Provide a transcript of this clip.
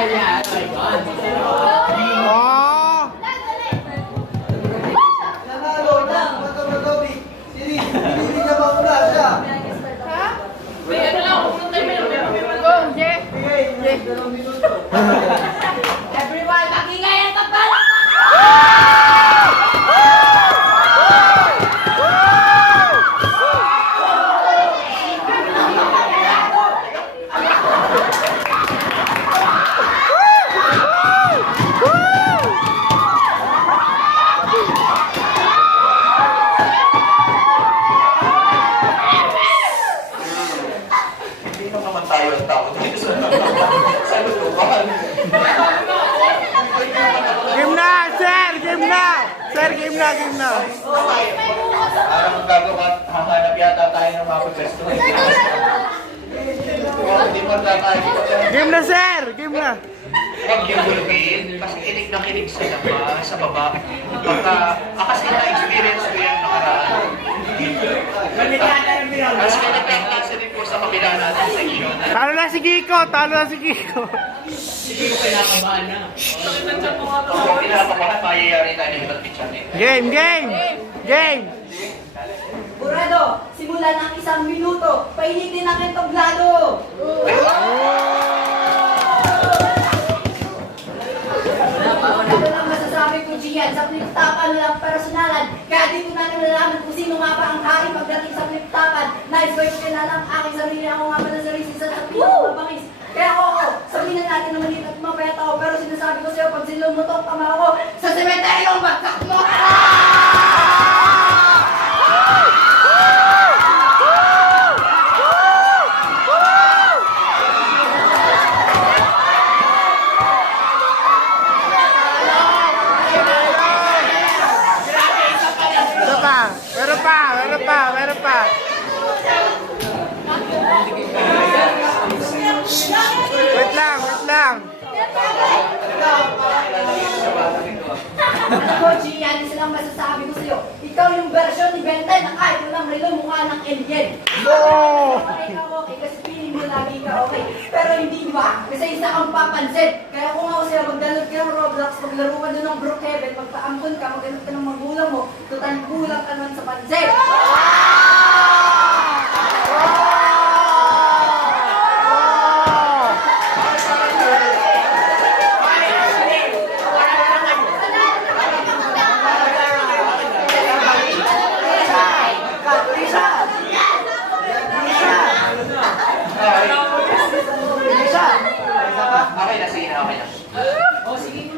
Oh! Nanalo lang, matagabi. Sili, hindi niya mauna siya. May ano lang, pumunta tayo, may Go, Jay! Bigay, 2 minuto. everyone, pakingay ang tabalak! Hindi naman tayo ang tao dito sa lutuan. Game na, sir! Game na! Sir, game na, game na! Parang gagawa, hahanap yata tayo ng mga protesto. Hindi pa tayo. Game na, sir! Game na! Huwag yung gulpin, kasi kinig na kinig sa labas, sa baba. Pagka, kasi na-experience ko yan nakaraan. Kasi kanya klase din po sa kabila natin section. Talo na si Kiko! Talo na si Kiko! So, pinapakalat, mayayari tayo ng iba't picture nito. Game! Game! Game! Burado, simula ng 1 minuto, painitin ang entablado! Ano lang masasabi ko, Gian, sa flip-tapan na lang personalan. Kaya dito natin nalalaman kung sino nga ba ang hari pagdating sa flip-tapan. Nice boy, kaya lang aking sarili. Ako nga pala sarili sa pinapabangis. Kaya oo, sabihin na natin na maliit at mapayat ako. Pero sinasabi ko sa'yo, pag sinlumutok tama ako, sa sementeryong bagsak mo! Meron pa! Meron pa! Meron pa! Meron pa! Wait lang! Wait lang! Ako, Gian, isa lang masasabi ko sa'yo. Ikaw yung version ni Ben 10 na kahit walang relo mukha ng alien. No! Okay ka okay kasi feeling mo lagi ka okay. Pero hindi ba? Kasi isa kang papansin. Kaya kung ako sa'yo, mag-download ka ng Roblox, maglaro ka doon ng Brookhaven, magpa-ampon ka, mag-download ka ng magulang mo, total gulang ka naman sa pansin. Okay na, sige na, okay na. O sige,